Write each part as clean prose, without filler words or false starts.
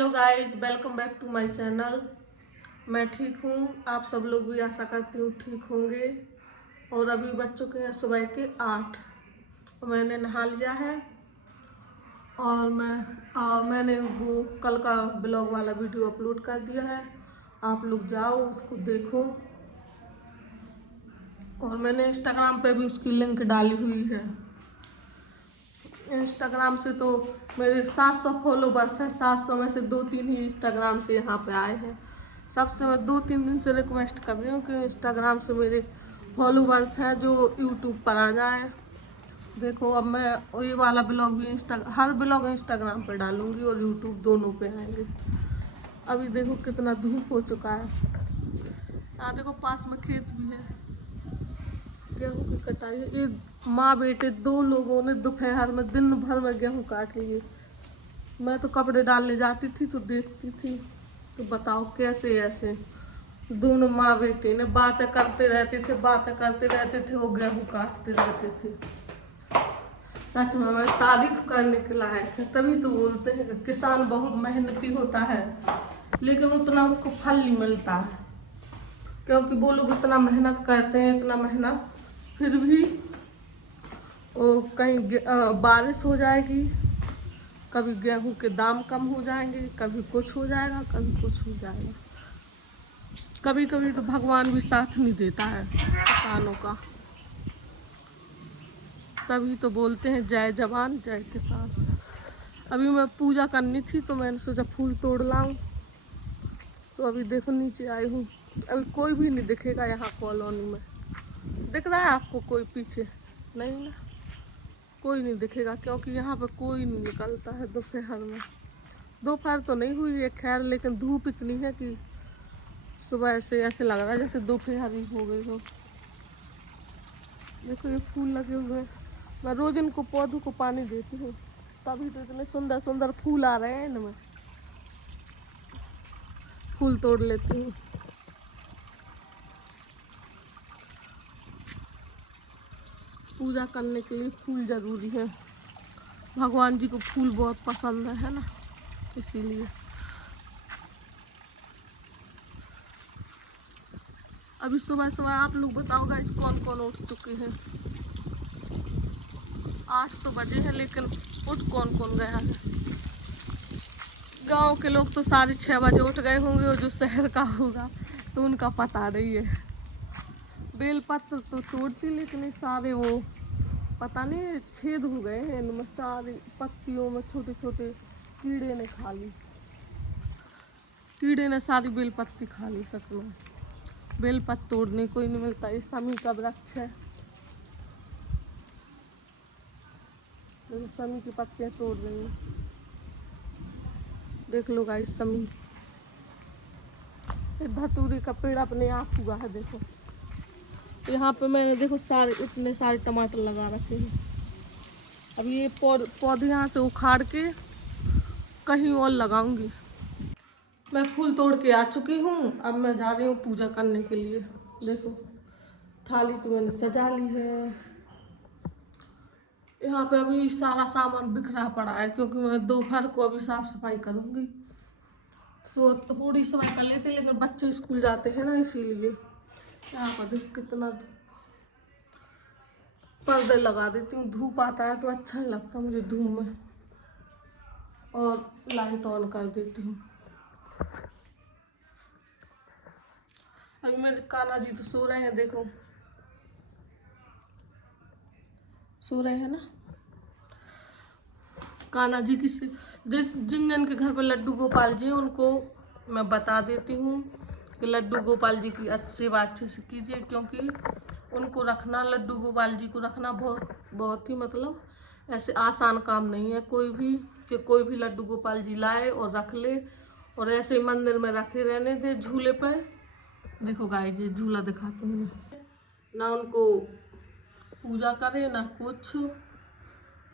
Hello guys, welcome back to my channel. मैं ठीक हूँ, आप सब लोग भी आशा करती हूँ ठीक होंगे। और अभी बच्चों के हैं सुबह के 8। मैंने नहा लिया है और मैंने वो कल का ब्लॉग वाला वीडियो अपलोड कर दिया है। आप लोग जाओ उसको देखो। और मैंने इंस्टाग्राम पे भी उसकी लिंक डाली हुई है। इंस्टाग्राम से तो मेरे 700 फॉलोवर्स हैं। 700 में से 2-3 ही इंस्टाग्राम से यहाँ पे आए हैं। सबसे मैं 2-3 दिन से रिक्वेस्ट कर रही हूँ कि इंस्टाग्राम से मेरे फॉलोवर्स हैं जो यूट्यूब पर आ जाए। देखो अब मैं वही वाला ब्लॉग भी हर ब्लॉग इंस्टाग्राम पर डालूंगी और यूट्यूब दोनों पे आएंगे। अभी देखो कितना धूप हो चुका है। यहाँ देखो पास में खेत भी है, गेहूँ की कटाई है। एक माँ बेटे 2 लोगों ने दोपहर में दिन भर में गेहूँ काट लिए। मैं तो कपड़े डालने जाती थी तो देखती थी, तो बताओ कैसे ऐसे दोनों माँ बेटे ने बातें करते रहते थे, वो गेहूँ काटते रहते थे। सच में मैं तारीफ करने के लायक है। तभी तो बोलते हैं कि किसान बहुत मेहनती होता है, लेकिन उतना उसको फल नहीं मिलता है। क्योंकि वो लोग इतना मेहनत करते हैं, इतना मेहनत, फिर भी वो कहीं बारिश हो जाएगी, कभी गेहूं के दाम कम हो जाएंगे, कभी कुछ हो जाएगा, कभी कुछ हो जाएगा। कभी कभी तो भगवान भी साथ नहीं देता है किसानों का। तभी तो बोलते हैं जय जवान जय किसान। अभी मैं पूजा करनी थी तो मैंने सोचा फूल तोड़ लाऊं। तो अभी देखो नीचे आई हूँ। अभी कोई भी नहीं दिखेगा यहाँ कॉलोनी में। दिख रहा है आपको कोई पीछे? नहीं ना, कोई नहीं दिखेगा क्योंकि यहाँ पे कोई नहीं निकलता है दोपहर में। दोपहर तो नहीं हुई है खैर, लेकिन धूप इतनी है कि सुबह से ऐसे लग रहा है जैसे दोपहर ही हो गई हो। देखो ये फूल लगे हुए हैं। मैं रोज इनको पौधों को पानी देती हूँ, तभी तो इतने सुंदर सुंदर फूल आ रहे हैं इनमें। फूल तोड़ लेती हूँ। पूजा करने के लिए फूल जरूरी है। भगवान जी को फूल बहुत पसंद है ना, इसीलिए। अभी सुबह सुबह आप लोग बताओ गाइस कौन कौन उठ चुके हैं? 8 तो बजे हैं, लेकिन उठ कौन कौन गया है? गांव के लोग तो 6:30 बजे उठ गए होंगे, और जो शहर का होगा तो उनका पता नहीं है। बेलपत्र तो तोड़ती, लेकिन सारे वो पता नहीं छेद हो गए हैं इनमें, सारी पत्तियों में छोटे छोटे कीड़े ने खा ली। कीड़े ने सारी बेलपत्ती खा ली। सच में बेलपत्र तोड़ने को ही नहीं मिलता। ये समी का वृक्ष है, समी की पत्तियां तोड़ रही हैं। देख लो गाइस, समी धतूरे का पेड़ अपने आप हुआ है। देखो यहाँ पे मैंने देखो इतने सारे टमाटर लगा रखे हैं। अब ये पौधे यहाँ से उखाड़ के कहीं और लगाऊंगी। मैं फूल तोड़ के आ चुकी हूँ। अब मैं जा रही हूँ पूजा करने के लिए। देखो थाली तो मैंने सजा ली है। यहाँ पे अभी सारा सामान बिखरा पड़ा है, क्योंकि मैं दोपहर को अभी साफ सफाई करूँगी। सो थोड़ी समय कर लेते, लेकिन बच्चे स्कूल जाते हैं ना, इसीलिए। यहाँ पर देख कितना पर्दे लगा देती हूँ। धूप आता है तो अच्छा नहीं लगता मुझे धूप में, और लाइट ऑन कर देती हूँ। अभी मेरे कान्हा जी तो सो रहे हैं, देखो सो रहे हैं ना। कान्हा जी जिन जन के घर पर लड्डू गोपाल जी हैं, उनको मैं बता देती हूँ कि लड्डू गोपाल जी की सेवा अच्छे से कीजिए, क्योंकि उनको रखना, लड्डू गोपाल जी को रखना बहुत ही मतलब ऐसे आसान काम नहीं है। कोई भी लड्डू गोपाल जी लाए और रख ले, और ऐसे मंदिर में रखे रहने दे झूले पर। देखो गाइस जी झूला दिखाते हैं ना, उनको पूजा करे ना कुछ,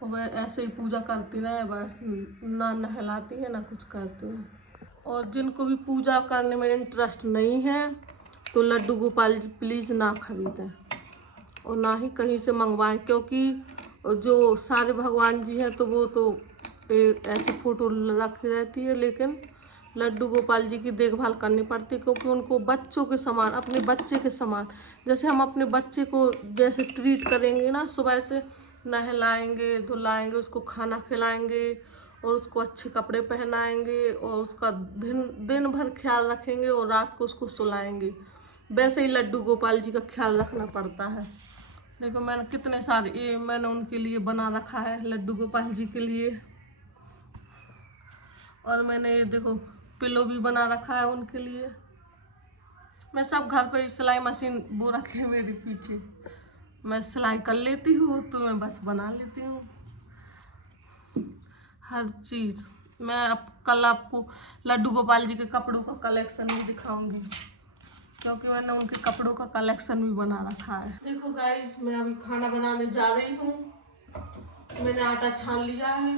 वह ऐसे ही पूजा करती रहे बस, ना नहलाती है ना कुछ करती है। और जिनको भी पूजा करने में इंटरेस्ट नहीं है तो लड्डू गोपाल जी प्लीज़ ना खरीदें और ना ही कहीं से मंगवाएं, क्योंकि जो सारे भगवान जी हैं तो वो तो ऐसे फोटो रखी रहती है, लेकिन लड्डू गोपाल जी की देखभाल करनी पड़ती है, क्योंकि उनको बच्चों के समान, अपने बच्चे के समान, जैसे हम अपने बच्चे को जैसे ट्रीट करेंगे ना, सुबह से नहलाएंगे धुलाएंगे, उसको खाना खिलाएंगे और उसको अच्छे कपड़े पहनाएंगे और उसका दिन दिन भर ख्याल रखेंगे और रात को उसको सुलाएंगे, वैसे ही लड्डू गोपाल जी का ख्याल रखना पड़ता है। देखो मैंने कितने सारे ये मैंने उनके लिए बना रखा है, लड्डू गोपाल जी के लिए। और मैंने ये देखो पिलो भी बना रखा है उनके लिए। मैं सब घर पे सिलाई मशीन वो रखी है मेरे पीछे, मैं सिलाई कर लेती हूँ तो मैं बस बना लेती हूँ हर चीज़। मैं अब कल आपको लड्डू गोपाल जी के कपड़ों का कलेक्शन भी दिखाऊंगी, क्योंकि मैंने उनके कपड़ों का कलेक्शन भी बना रखा है। देखो गाइस, मैं अभी खाना बनाने जा रही हूँ। मैंने आटा छान लिया है,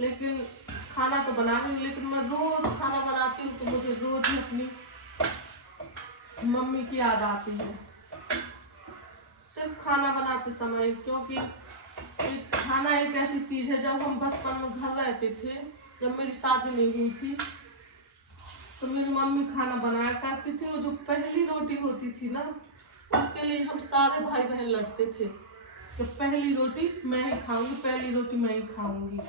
लेकिन खाना तो बना रही हूँ, लेकिन मैं रोज खाना बनाती हूँ तो मुझे रोज ही अपनी मम्मी की याद आती है, सिर्फ खाना बनाते समय। क्योंकि खाना एक ऐसी चीज है, जब हम बचपन में घर रहते थे, जब मेरी शादी नहीं हुई थी, तो मेरी मम्मी खाना बनाया करती थी, और जो पहली रोटी होती थी ना, उसके लिए हम सारे भाई बहन लड़ते थे कि पहली रोटी मैं ही खाऊंगी, पहली रोटी मैं ही खाऊंगी।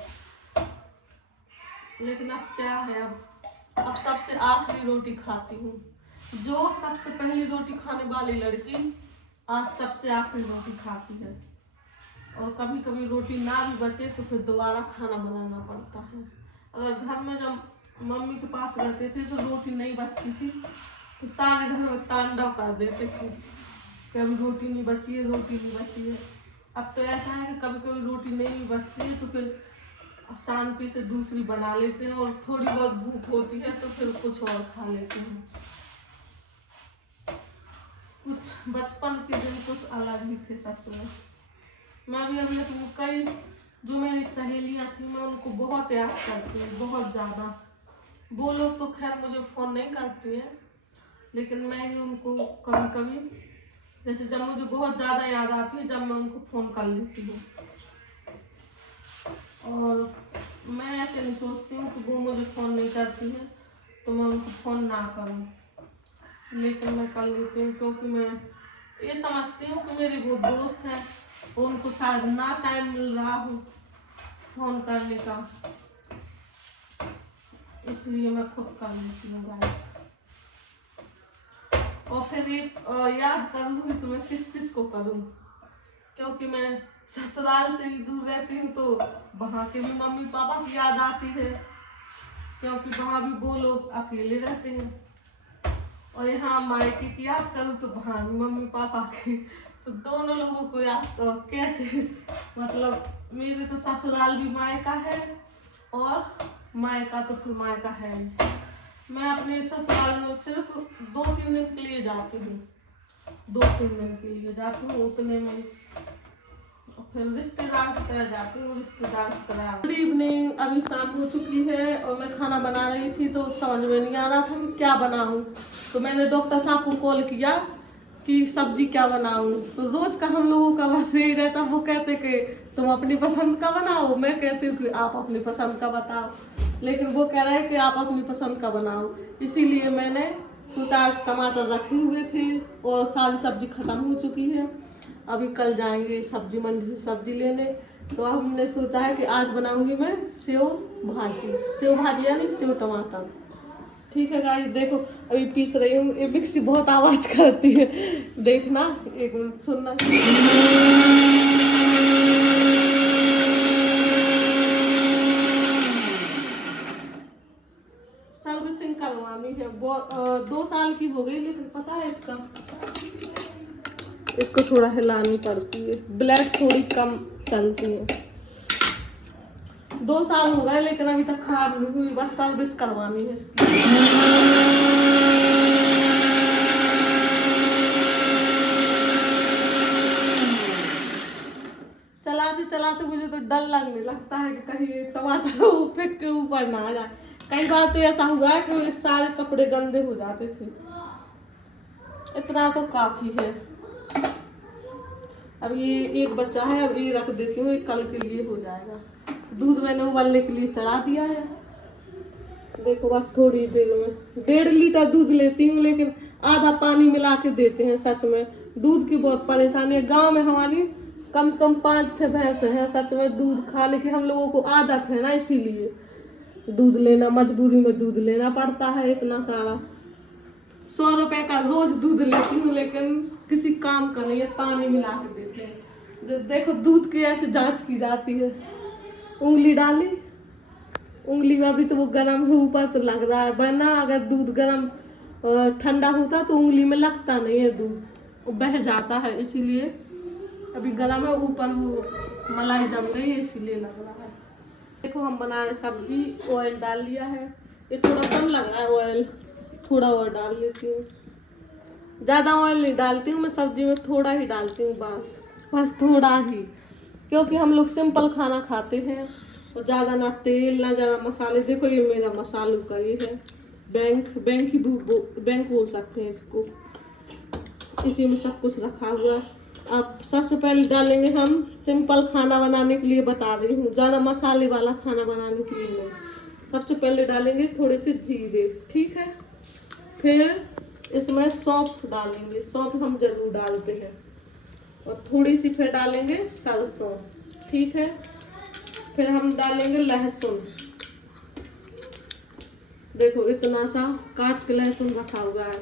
लेकिन अब क्या है, अब सबसे आखिरी रोटी खाती हूँ। जो सबसे पहली रोटी खाने वाली लड़की आज सबसे आखिरी रोटी खाती है, और कभी कभी रोटी ना भी बचे तो फिर दोबारा खाना बनाना पड़ता है। अगर घर में जब मम्मी के पास रहते थे तो रोटी नहीं बचती थी तो सारे घर में तांडव कर देते थे कि अभी रोटी नहीं बची है, रोटी नहीं बची है। अब तो ऐसा है कि कभी कभी रोटी नहीं भी बचती है तो फिर शांति से दूसरी बना लेते हैं, और थोड़ी बहुत भूख होती है तो फिर कुछ और खा लेते हैं। कुछ बचपन के दिन कुछ अलग ही थे सच में। मैं भी अभी अपनी कई जो मेरी सहेलियां थी, मैं उनको बहुत याद करती हूँ, बहुत ज़्यादा। वो लोग तो खैर मुझे फ़ोन नहीं करती हैं, लेकिन मैं ही उनको कभी कभी, जैसे जब मुझे बहुत ज़्यादा याद आती है, जब मैं उनको फ़ोन कर लेती हूँ। और मैं ऐसे नहीं सोचती हूँ कि वो मुझे फ़ोन नहीं करती है तो मैं उनको फ़ोन ना करूँ, लेकिन मैं कर लेती हूँ, क्योंकि मैं ये समझती हूँ कि मेरी वो दोस्त है, उनको शायद ना टाइम मिल रहा हो फोन करने का, इसलिए मैं खुद कर लेती हूँ गाइस। और फिर एक याद करूँगी तो मैं किस किस को करूँ, क्योंकि मैं ससुराल से भी दूर रहती हूँ तो वहाँ के भी मम्मी पापा की याद आती है, क्योंकि वहाँ भी वो लोग अकेले रहते हैं। और यहाँ मायके की याद करूँ तो वहाँ भी मम्मी पापा की, तो दोनों लोगों को याद कैसे, मतलब मेरे तो ससुराल भी मायका है और मायका तो फिर मायका है। मैं अपने ससुराल में सिर्फ 2-3 दिन के लिए जाती हूँ, 2-3 दिन के लिए जाती हूँ, उतने में फिर रिश्तेदार की तरह जाती हूँ, रिश्तेदार की तरह। गुड इवनिंग, अभी शाम हो चुकी है और मैं खाना बना रही थी तो समझ में नहीं आ रहा था कि क्या बनाऊँ। तो मैंने डॉक्टर साहब को कॉल किया कि सब्जी क्या बनाऊँ। तो रोज का हम लोगों का बस यही रहता, वो कहते कि तुम अपनी पसंद का बनाओ, मैं कहती हूँ कि आप अपनी पसंद का बताओ, लेकिन वो कह रहे हैं कि आप अपनी पसंद का बनाओ। इसीलिए मैंने सोचा, टमाटर रखे हुए थे और सारी सब्जी खत्म हो चुकी है, अभी कल जाएंगे सब्जी मंडी से सब्जी लेने। तो अब हमने सोचा है कि आज बनाऊंगी मैं सेव भाजी यानी सेव टमाटर। ठीक है गाइस, देखो अभी पीस रही हूँ, ये मिक्सी बहुत आवाज करती है, देखना एक मिनट सुनना। सर्विसिंग करवानी है, 2 साल की हो गई, लेकिन पता है इसको थोड़ा हिलानी पड़ती है, ब्लैक थोड़ी कम चलती है। 2 साल हो गए लेकिन अभी तक खराब नहीं हुई, बस सर्विस करवानी है इसकी। चलाते चलाते मुझे तो डर लगने लगता है कि कहीं टमाटर फेंक के ऊपर ना आ जाए। कई बार तो ऐसा हुआ है कि सारे कपड़े गंदे हो जाते थे। इतना तो काफी है। अब ये एक बच्चा है, अब ये रख देती हूँ, कल के लिए हो जाएगा। दूध मैंने उबालने के लिए चढ़ा दिया है। देखो बस थोड़ी देर में 1.5 लीटर दूध लेती हूँ, लेकिन आधा पानी मिला के देते हैं। सच में दूध की बहुत परेशानी है गांव में। हमारी कम से कम 5-6 भैंस है। सच में दूध खाने की हम लोगों को आदत है ना, इसीलिए दूध लेना, मजबूरी में दूध लेना पड़ता है इतना सारा। 100 रुपए का रोज दूध लेती हूँ, लेकिन किसी काम का नहीं है, पानी मिला के देते हैं। देखो दूध की ऐसे जांच की जाती है। उंगली डाली, उंगली में अभी तो वो गर्म है, ऊपर से लग रहा है, वरना अगर दूध गर्म ठंडा होता तो उंगली में लगता नहीं है, दूध वो बह जाता है। इसीलिए अभी गर्म है, ऊपर वो मलाई जम गई है, इसीलिए लग रहा है। देखो हम बना रहे सब्जी, ऑयल डाल लिया है। ये थोड़ा कम लग रहा है ऑयल, थोड़ा और डाल लेती हूँ। ज़्यादा ऑयल नहीं डालती हूँ मैं सब्जी में, थोड़ा ही डालती हूँ, बस थोड़ा ही, क्योंकि हम लोग सिंपल खाना खाते हैं और ज़्यादा ना तेल ना ज़्यादा मसाले। देखो ये मेरा मसालों का ये है बैंक बोल सकते हैं इसको, इसी में सब कुछ रखा हुआ है। अब सबसे पहले डालेंगे हम, सिंपल खाना बनाने के लिए बता रही हूँ, ज़्यादा मसाले वाला खाना बनाने के लिए नहीं। सबसे पहले डालेंगे थोड़े से जीरे, ठीक है। फिर इसमें सौंफ डालेंगे, सौंफ हम जरूर डालते हैं। और थोड़ी सी फिर डालेंगे सरसों, ठीक है। फिर हम डालेंगे लहसुन, देखो इतना सा काट के लहसुन रखा हुआ है।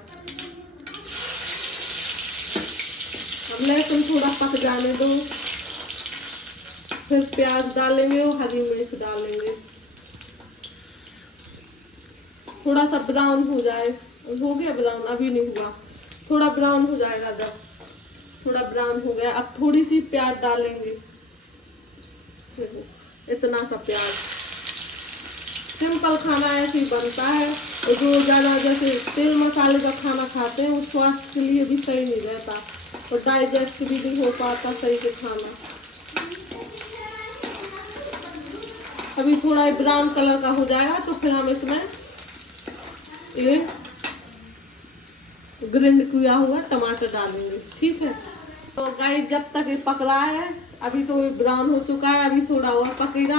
अब लहसुन थोड़ा पक जाने दो। फिर प्याज डालेंगे और हरी मिर्च डालेंगे। थोड़ा सा ब्राउन हो जाए, हो गया ब्राउन, अभी नहीं हुआ, थोड़ा ब्राउन हो जाएगा। जब थोड़ा ब्राउन हो गया, अब थोड़ी सी प्याज डालेंगे, इतना सा प्याज। सिंपल खाना ऐसे ही बनता है, और जो ज़्यादा जैसे तेल मसाले का खाना खाते हैं वो स्वास्थ्य के लिए भी सही नहीं रहता, और डाइजेस्ट भी नहीं हो पाता सही से खाना। अभी थोड़ा ब्राउन कलर का हो जाएगा तो फिर हम इसमें ये ग्राइंड किया हुआ टमाटर डालेंगे, ठीक है। तो गाइस जब तक ये पक रहा है, अभी तो ये ब्राउन हो चुका है, अभी थोड़ा और पकेगा।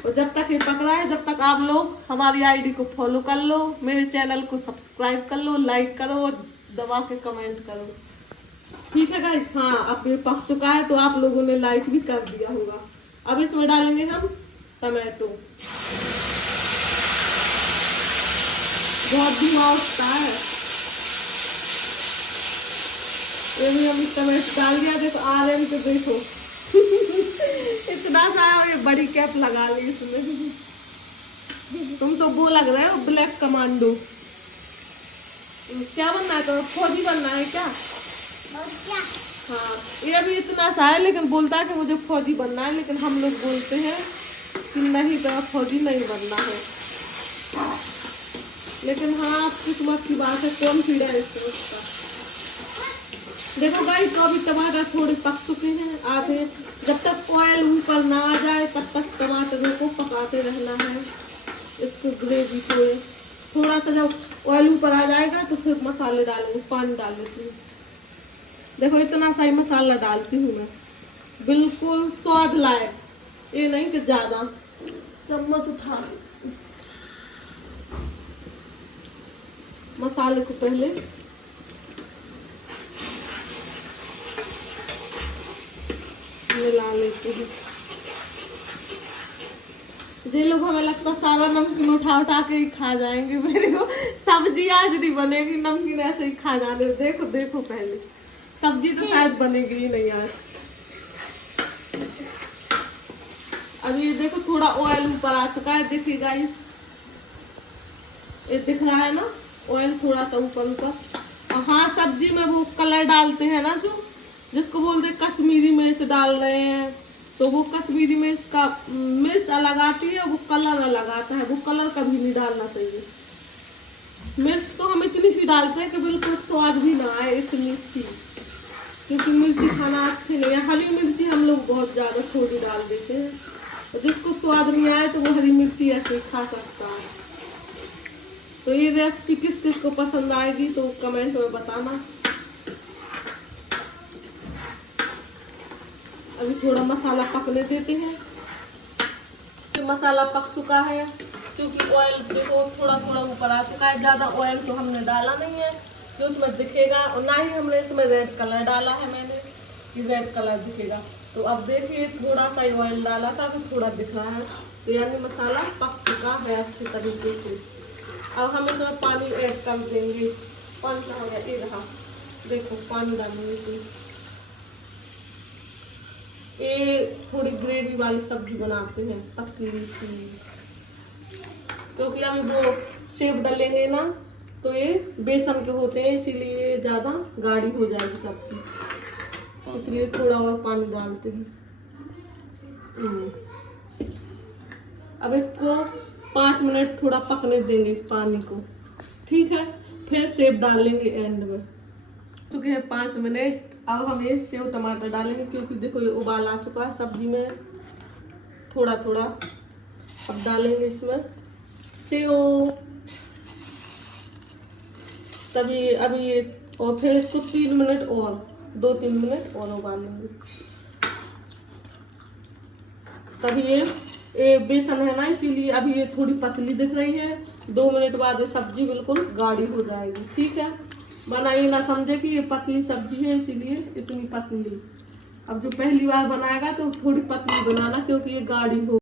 और जब तक ये पक रहा है, जब तक आप लोग हमारी आईडी को फॉलो कर लो, मेरे चैनल को सब्सक्राइब कर लो, लाइक करो और दबा के कमेंट करो, ठीक है गाइस। हाँ अब ये पक चुका है तो आप लोगों ने लाइक भी कर दिया होगा। अब इसमें डालेंगे हम टमाटो, बहुत धीमा उठता है। ये भी हम टमाटो डाल दिया। देखो आर्यन को देखो इतना सारा, ये बड़ी कैप लगा ली इसमें। तुम तो वो लग रहे हो ब्लैक कमांडो। क्या बनना है, तो फौजी बनना है क्या? हाँ ये भी इतना सा है, लेकिन बोलता है कि मुझे फौजी बनना है, लेकिन हम लोग बोलते हैं कि नहीं तो फौजी नहीं बनना है। लेकिन हाँ किस्मत की बात है, कौन पीड़ा है इसका। देखो गाइस तो अभी टमाटर थोड़े पक चुके हैं आधे। जब तक ऑयल ऊपर ना आ जाए तब तक टमाटरों को पकाते रहना है, इसको ग्रेवी को। थोड़ा सा जब ऑयल ऊपर आ जाएगा तो फिर मसाले डालेंगे, पानी डाल देती हूँ। देखो इतना सा ही मसाला डालती हूँ मैं, बिल्कुल स्वाद लायक, ये नहीं कि ज्यादा। चम्मच उठा मसाले को पहले मिला लेते हैं। ये लोग हमें लगता सारा नमकीन उठा उठा के ही खा जाएंगे। मेरे को सब्जी आज नहीं बनेगी, नमकीन ऐसे ही खा जाने। देखो देखो पहले सब्जी तो शायद बनेगी ही नहीं आज। अभी ये देखो थोड़ा ऑयल ऊपर आ चुका है, देखिए गाइस ये दिख रहा है ना ऑयल थोड़ा सा ऊपर ऊपर। हाँ सब्जी में वो कलर डालते हैं ना, जो जिसको बोलते कश्मीरी मिर्च डाल रहे हैं, तो वो कश्मीरी मिर्च का मिर्च अलग आती है, वो कलर अलग आता है, वो कलर कभी नहीं डालना चाहिए। मिर्च तो हम इतनी सी डालते हैं कि बिल्कुल स्वाद भी ना आए, इतनी सी, क्योंकि मिर्ची खाना अच्छी नहीं है। हरी मिर्ची हम लोग बहुत ज़्यादा थोड़ी डाल देते हैं, और जिसको स्वाद नहीं आए तो वो हरी मिर्ची ऐसे ही खा सकता है। तो ये रेसिपी किस किस को पसंद आएगी तो कमेंट में बताना। अभी थोड़ा मसाला पकने देते हैं। मसाला पक चुका है, क्योंकि ऑयल देखो थोड़ा थोड़ा ऊपर आ चुका है। ज़्यादा ऑयल तो हमने डाला नहीं है कि उसमें दिखेगा, और ना ही हमने इसमें रेड कलर डाला है मैंने कि रेड कलर दिखेगा। तो अब देखिए थोड़ा सा ही ऑयल डाला था, अभी थोड़ा दिख रहा है, तो यानी मसाला पक चुका है अच्छे तरीके से। अब हम इसमें पानी ऐड कर देंगे। पानी का हो गया, ये रहा, देखो पानी डालेंगे। तो ये थोड़ी ग्रेवी वाली सब्जी बनाते हैं पतली सी, क्योंकि हम वो सेव डालेंगे ना तो ये बेसन के होते हैं, इसीलिए ज़्यादा गाढ़ी हो जाएगी सब्जी, इसलिए थोड़ा और पानी डालते हैं। अब इसको 5 मिनट थोड़ा पकने देंगे पानी को, ठीक है, फिर सेव डालेंगे एंड में। चुके हैं 5 मिनट, अब हम ये सेव टमाटर डालेंगे, क्योंकि देखो ये उबाल आ चुका है सब्जी में थोड़ा थोड़ा। अब डालेंगे इसमें सेव, तभी अभी ये, और फिर इसको 3 मिनट और 2-3 मिनट और उबालेंगे। तभी ये बेसन है ना, इसीलिए अभी ये थोड़ी पतली दिख रही है। 2 मिनट बाद ये सब्जी बिल्कुल गाढ़ी हो जाएगी, ठीक है। बनाइए ना समझे कि ये पतली सब्जी है इसीलिए इतनी पतली। अब जो पहली बार बनाएगा तो थोड़ी पतली बनाना, क्योंकि ये गाढ़ी हो